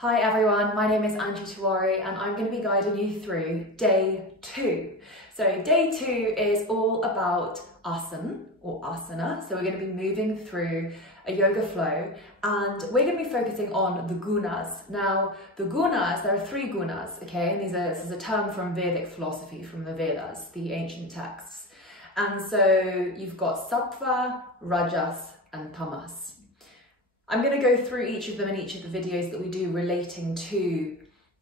Hi everyone, my name is Tiwari and I'm going to be guiding you through day 2. So day 2 is all about asana. So we're going to be moving through a yoga flow and we're going to be focusing on the gunas. Now the gunas, there are 3 gunas, okay, and this is a term from Vedic philosophy, from the Vedas, the ancient texts. And so you've got sattva, rajas and tamas. I'm going to go through each of them in each of the videos that we do relating to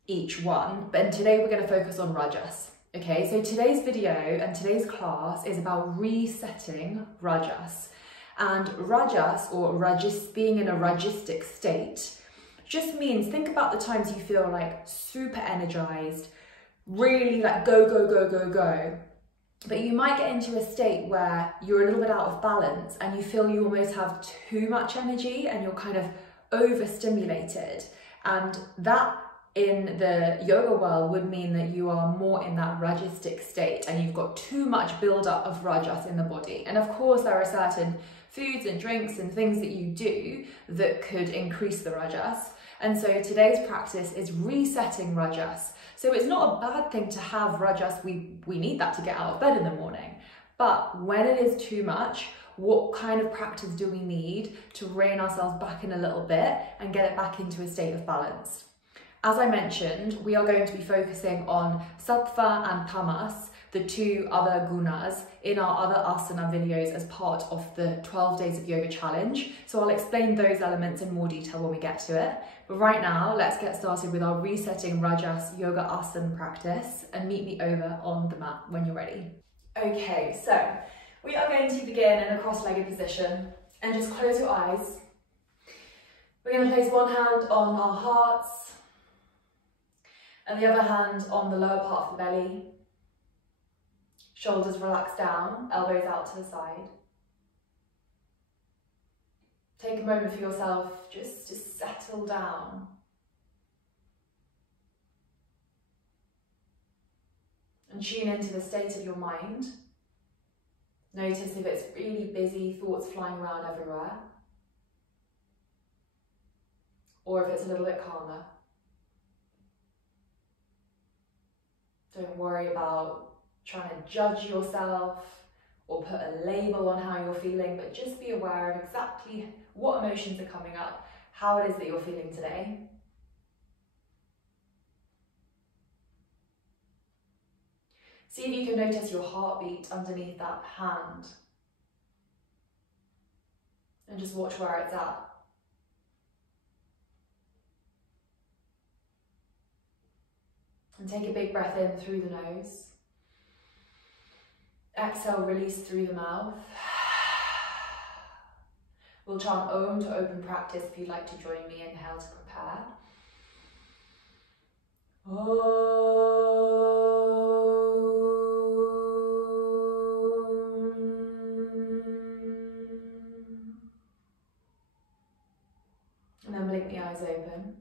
each one, but today we're going to focus on rajas. Okay, so today's video and today's class is about resetting rajas. And rajas, or being in a rajistic state, just means, think about the times you feel like super energized, really like go. But you might get into a state where you're a little bit out of balance and you feel you almost have too much energy and you're kind of overstimulated. And that in the yoga world would mean that you are more in that rajistic state and you've got too much buildup of rajas in the body. And of course there are certain foods and drinks and things that you do that could increase the rajas. And so today's practice is resetting rajas. So it's not a bad thing to have rajas, we need that to get out of bed in the morning. But when it is too much, what kind of practice do we need to rein ourselves back in a little bit and get it back into a state of balance? As I mentioned, we are going to be focusing on sattva and tamas, the 2 other gunas, in our other asana videos as part of the 12 days of yoga challenge. So I'll explain those elements in more detail when we get to it. But right now, let's get started with our resetting rajas yoga asana practice, and meet me over on the mat when you're ready. Okay, so we are going to begin in a cross-legged position, and just close your eyes. We're going to place one hand on our hearts and the other hand on the lower part of the belly. Shoulders relax down, elbows out to the side. Take a moment for yourself just to settle down. And tune into the state of your mind. Notice if it's really busy, thoughts flying around everywhere, or if it's a little bit calmer. Don't worry about trying to judge yourself or put a label on how you're feeling, but just be aware of exactly what emotions are coming up, how it is that you're feeling today. See if you can notice your heartbeat underneath that hand. And just watch where it's at. And take a big breath in through the nose. Exhale, release through the mouth. We'll chant Om to open practice if you'd like to join me. Inhale to prepare. Om. And then blink the eyes open.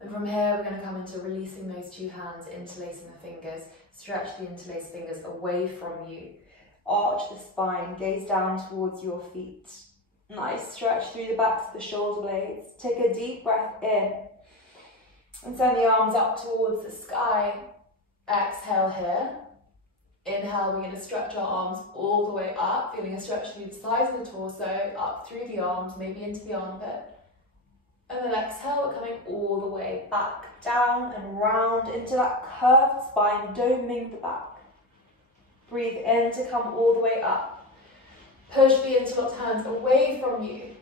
And from here, we're going to come into releasing those 2 hands, interlacing the fingers. Stretch the interlaced fingers away from you. Arch the spine, gaze down towards your feet. Nice, stretch through the backs of the shoulder blades. Take a deep breath in. And send the arms up towards the sky. Exhale here. Inhale, we're going to stretch our arms all the way up, feeling a stretch through the sides of the torso, up through the arms, maybe into the armpit. And then exhale, we're coming all the way back, down and round into that curved spine, doming the back. Breathe in to come all the way up. Push the interlocked hands away from you.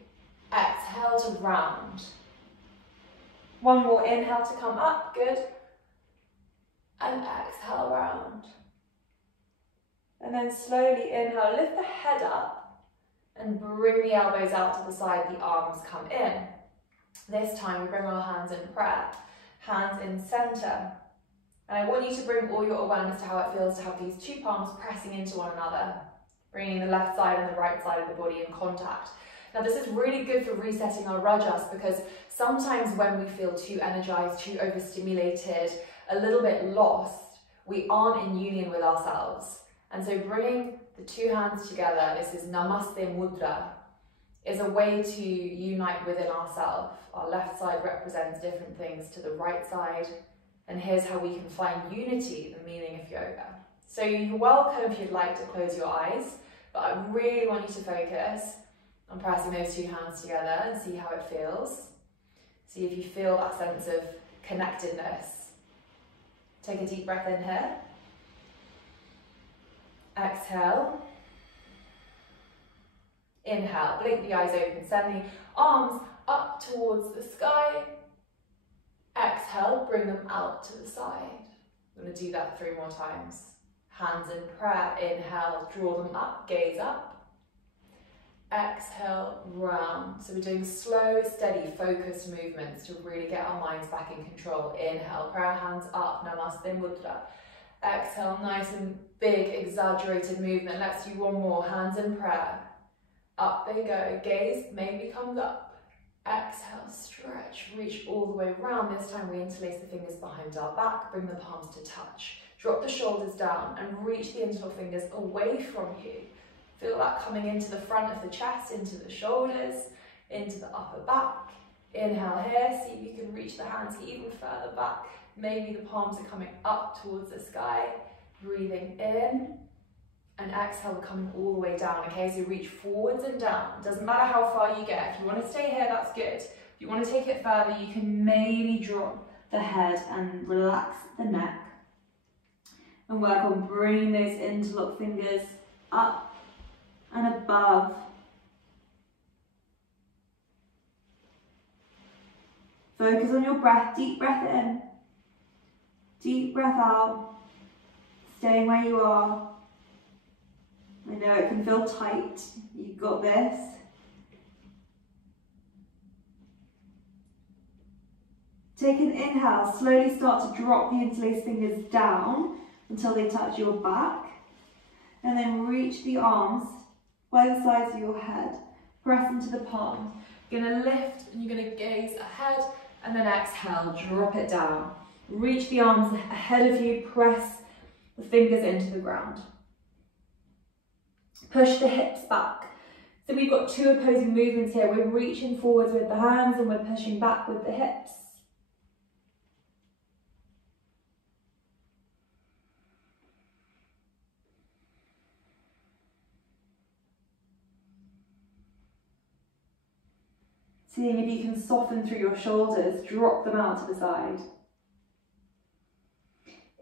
Exhale to round. One more inhale to come up, good. And exhale, round. And then slowly inhale, lift the head up and bring the elbows out to the side, the arms come in. This time we bring our hands in prayer, hands in center. And I want you to bring all your awareness to how it feels to have these 2 palms pressing into one another, bringing the left side and the right side of the body in contact. Now this is really good for resetting our rajas, because sometimes when we feel too energized, too overstimulated, a little bit lost, we aren't in union with ourselves. And so bringing the 2 hands together, this is Namaste Mudra. is a way to unite within ourselves. Our left side represents different things to the right side, and here's how we can find unity, the meaning of yoga. So you're welcome if you'd like to close your eyes, but I really want you to focus on pressing those two hands together and see how it feels. See if you feel that sense of connectedness. Take a deep breath in here. Exhale. Inhale, blink the eyes open, send the arms up towards the sky. Exhale, bring them out to the side. I'm going to do that 3 more times. Hands in prayer, inhale, draw them up, gaze up. Exhale, round. So we're doing slow, steady, focused movements to really get our minds back in control. Inhale, prayer hands up, Namaste Mudra. Exhale, nice and big, exaggerated movement. Let's do 1 more, hands in prayer. Up they go, gaze maybe comes up. Exhale, stretch, reach all the way around. This time we interlace the fingers behind our back, bring the palms to touch. Drop the shoulders down and reach the interlock fingers away from you. Feel that coming into the front of the chest, into the shoulders, into the upper back. Inhale here, see if you can reach the hands even further back. Maybe the palms are coming up towards the sky. Breathing in. And exhale, coming all the way down, okay? So reach forwards and down. Doesn't matter how far you get. If you want to stay here, that's good. If you want to take it further, you can maybe drop the head and relax the neck. And work on bringing those interlock fingers up and above. Focus on your breath. Deep breath in. Deep breath out. Staying where you are. I know it can feel tight. You've got this. Take an inhale. Slowly start to drop the interlaced fingers down until they touch your back. And then reach the arms by the sides of your head. Press into the palms. You're going to lift and you're going to gaze ahead and then exhale. Drop it down. Reach the arms ahead of you. Press the fingers into the ground. Push the hips back. So we've got 2 opposing movements here. We're reaching forwards with the hands and we're pushing back with the hips. Seeing if you can soften through your shoulders, drop them out to the side.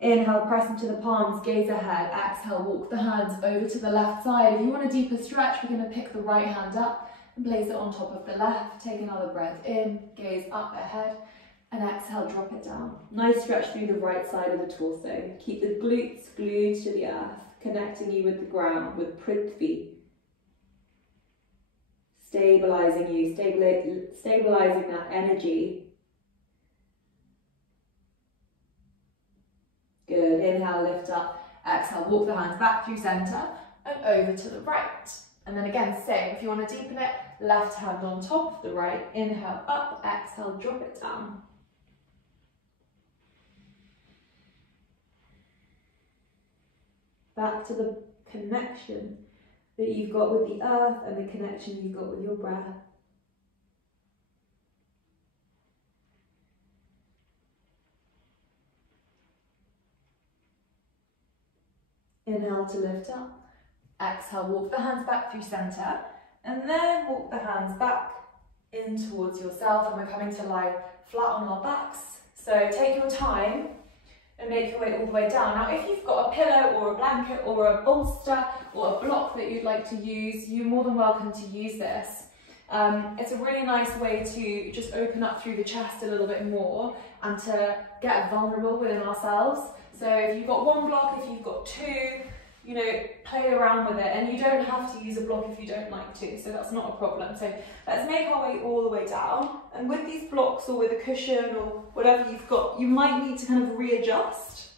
Inhale, press into the palms, gaze ahead. Exhale, walk the hands over to the left side. If you want a deeper stretch, we're going to pick the right hand up and place it on top of the left. Take another breath in, gaze up ahead, and exhale, drop it down. Nice stretch through the right side of the torso. Keep the glutes glued to the earth, connecting you with the ground, with prithvi. Stabilizing you, stabilizing that energy. Good, inhale, lift up, exhale, walk the hands back through center and over to the right. And then again, same, if you want to deepen it, left hand on top of the right, inhale up, exhale, drop it down. Back to the connection that you've got with the earth and the connection you've got with your breath. Inhale to lift up. Exhale, walk the hands back through center. And then walk the hands back in towards yourself. And we're coming to lie flat on our backs. So take your time and make your way all the way down. Now, if you've got a pillow or a blanket or a bolster or a block that you'd like to use, you're more than welcome to use this. It's a really nice way to just open up through the chest a little bit more and to get vulnerable within ourselves. So if you've got one block, if you've got 2, you know, play around with it, and you don't have to use a block if you don't like to, so that's not a problem. So let's make our way all the way down, and with these blocks or with a cushion or whatever you've got, you might need to kind of readjust.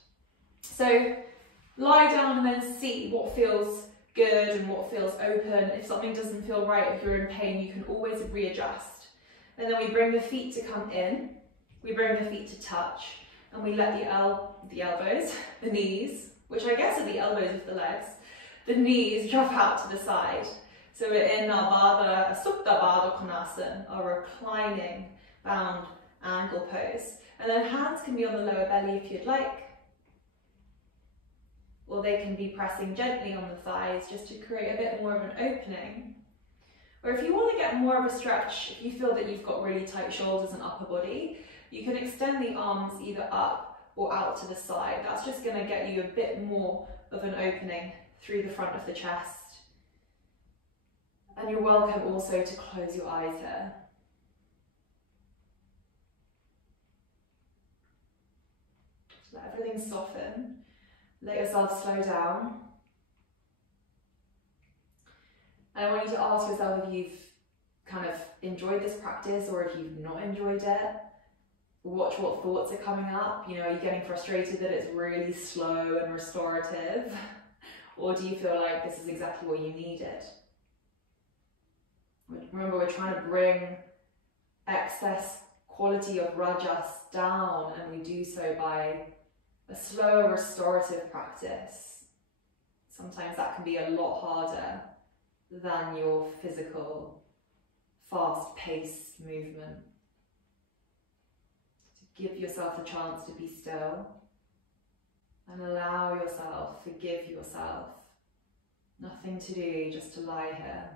So lie down and then see what feels good and what feels open. If something doesn't feel right, if you're in pain, you can always readjust. And then we bring the feet to come in, we bring the feet to touch, and we let the elbows, the knees, which I guess are the elbows of the legs, the knees drop out to the side. So we're in our Supta Baddha Konasana, our reclining bound angle pose. And then hands can be on the lower belly if you'd like, or they can be pressing gently on the thighs just to create a bit more of an opening. Or if you want to get more of a stretch, if you feel that you've got really tight shoulders and upper body, you can extend the arms either up or out to the side. That's just going to get you a bit more of an opening through the front of the chest. And you're welcome also to close your eyes here. Let everything soften. Let yourself slow down. And I want you to ask yourself if you've kind of enjoyed this practice or if you've not enjoyed it. Watch what thoughts are coming up. You know, are you getting frustrated that it's really slow and restorative? Or do you feel like this is exactly what you needed? Remember, we're trying to bring excess quality of rajas down, and we do so by a slow restorative practice. Sometimes that can be a lot harder than your physical, fast-paced movement. So give yourself a chance to be still and allow yourself, forgive yourself. Nothing to do, just to lie here.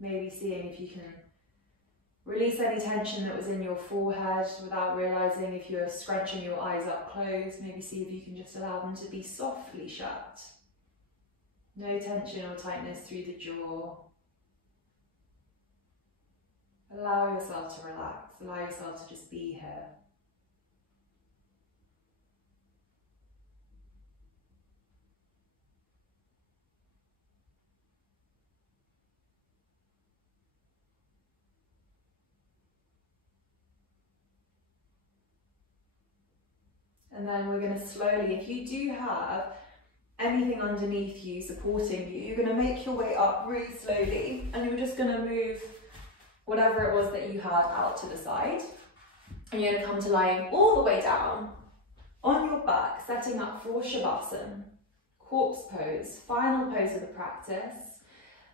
Maybe seeing if you can release any tension that was in your forehead without realizing. If you're scrunching your eyes up closed, maybe see if you can just allow them to be softly shut. No tension or tightness through the jaw. Allow yourself to relax, allow yourself to just be here. And then we're going to slowly, if you do have anything underneath you supporting you, you're going to make your way up really slowly, and you're just going to move whatever it was that you had out to the side. And you're going to come to lying all the way down on your back, setting up for Shavasana, corpse pose, final pose of the practice.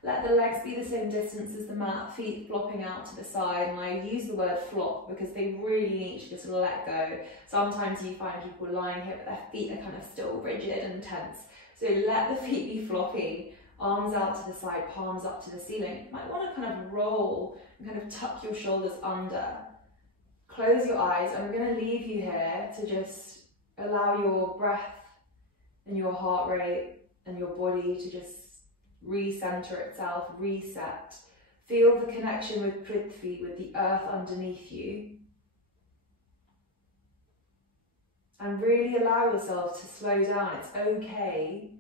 Let the legs be the same distance as the mat, feet flopping out to the side. And I use the word flop because they really need to just let go. Sometimes you find people lying here, but their feet are kind of still rigid and tense. So let the feet be floppy, arms out to the side, palms up to the ceiling. You might want to kind of roll and kind of tuck your shoulders under. Close your eyes, and we're going to leave you here to just allow your breath and your heart rate and your body to just recenter itself, reset. Feel the connection with Prithvi, with the earth underneath you. And really allow yourself to slow down. It's okay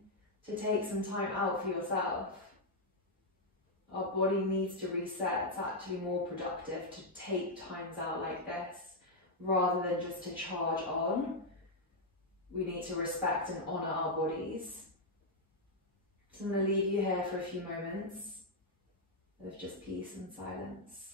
to take some time out for yourself. Our body needs to reset. It's actually more productive to take times out like this rather than just to charge on. We need to respect and honour our bodies. So I'm going to leave you here for a few moments of just peace and silence.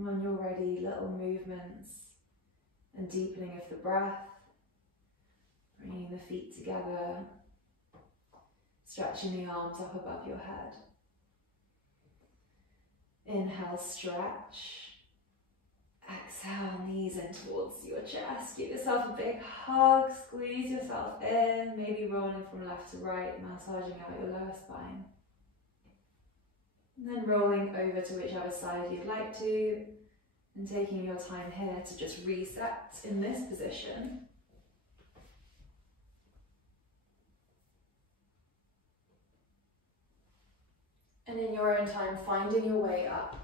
And when you're ready, little movements and deepening of the breath, bringing the feet together, stretching the arms up above your head. Inhale, stretch. Exhale, knees in towards your chest. Give yourself a big hug, squeeze yourself in, maybe rolling from left to right, massaging out your lower spine. And then rolling over to whichever side you'd like to, and taking your time here to just reset in this position. And in your own time, finding your way up.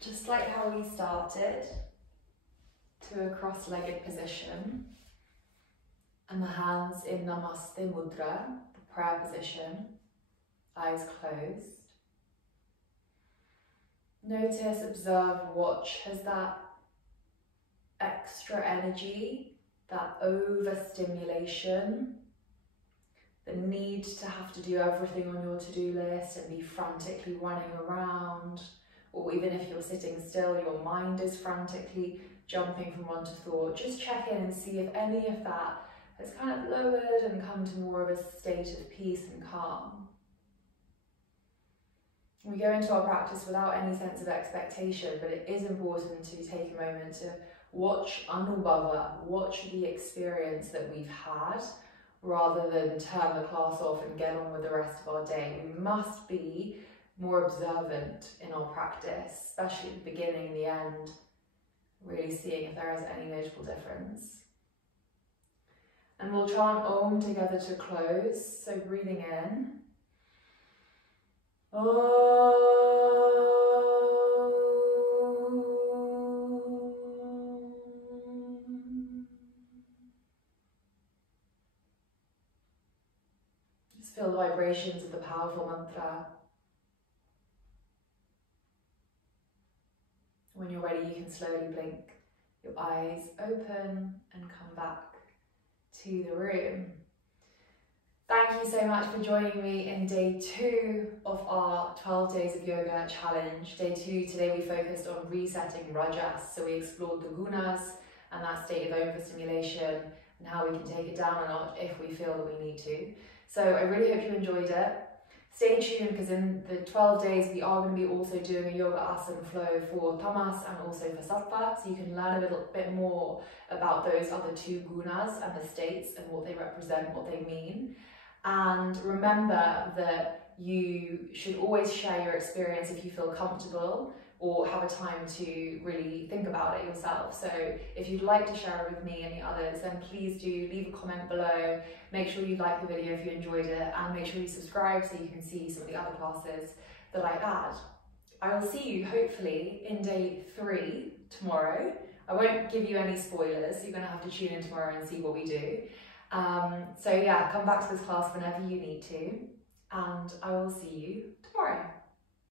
Just like how we started, to a cross-legged position. And the hands in Namaste Mudra, the prayer position, eyes closed. Notice, observe, watch. Has that extra energy, that overstimulation, the need to have to do everything on your to-do list and be frantically running around, or even if you're sitting still, your mind is frantically jumping from one to thought. Just check in and see if any of that has kind of lowered and come to more of a state of peace and calm. We go into our practice without any sense of expectation, but it is important to take a moment to watch Anubhava, watch the experience that we've had, rather than turn the class off and get on with the rest of our day. We must be more observant in our practice, especially at the beginning and the end, really seeing if there is any notable difference. And we'll chant Om together to close, so breathing in. Om. Just feel the vibrations of the powerful mantra. When you're ready, you can slowly blink your eyes open and come back to the room. Thank you so much for joining me in day 2 of our 12 days of yoga challenge. Day 2, today we focused on resetting rajas. So we explored the gunas and that state of overstimulation and how we can take it down a notch if we feel that we need to. So I really hope you enjoyed it. Stay tuned, because in the 12 days we are going to be also doing a yoga asana flow for tamas and also for sattva, so you can learn a little bit more about those other 2 gunas and the states and what they represent, what they mean. And remember that you should always share your experience if you feel comfortable or have a time to really think about it yourself. So if you'd like to share it with me and the others, then please do leave a comment below. Make sure you like the video if you enjoyed it, and make sure you subscribe so you can see some of the other classes that I add. I will see you hopefully in day 3 tomorrow. I won't give you any spoilers, so you're gonna have to tune in tomorrow and see what we do. So yeah, come back to this class whenever you need to, and I will see you tomorrow.